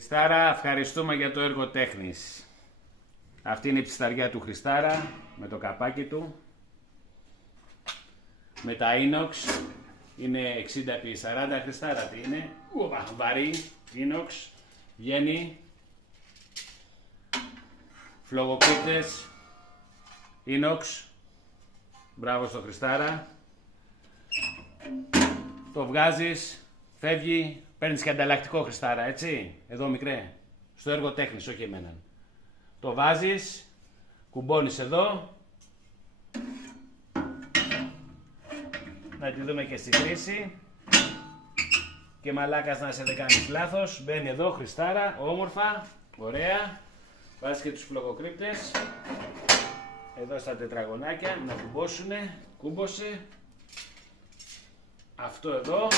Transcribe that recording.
Χριστάρα, ευχαριστούμε για το έργο τέχνης. Αυτή είναι η ψισταριά του Χριστάρα με το καπάκι του. Με τα inox. Είναι 60x40 Χριστάρα, τι είναι. Βαρύ, inox. Βγαίνει. Φλογοκρύπτες. Inox. Μπράβο στο Χριστάρα. Το βγάζεις, φεύγει, παίρνεις και ανταλλακτικό Χριστάρα, έτσι. Εδώ μικρέ. Στο έργο τέχνης, όχι εμένα. Το βάζεις, κουμπώνεις εδώ. Να τη δούμε και στη χρήση. Και μαλάκας να σε δεν κάνεις λάθος. Μπαίνει εδώ Χριστάρα, όμορφα, ωραία. Βάζεις και τους φλογοκρύπτες. Εδώ στα τετραγωνάκια, να κουμπώσουνε. Κούμπωσε. Αυτό εδώ.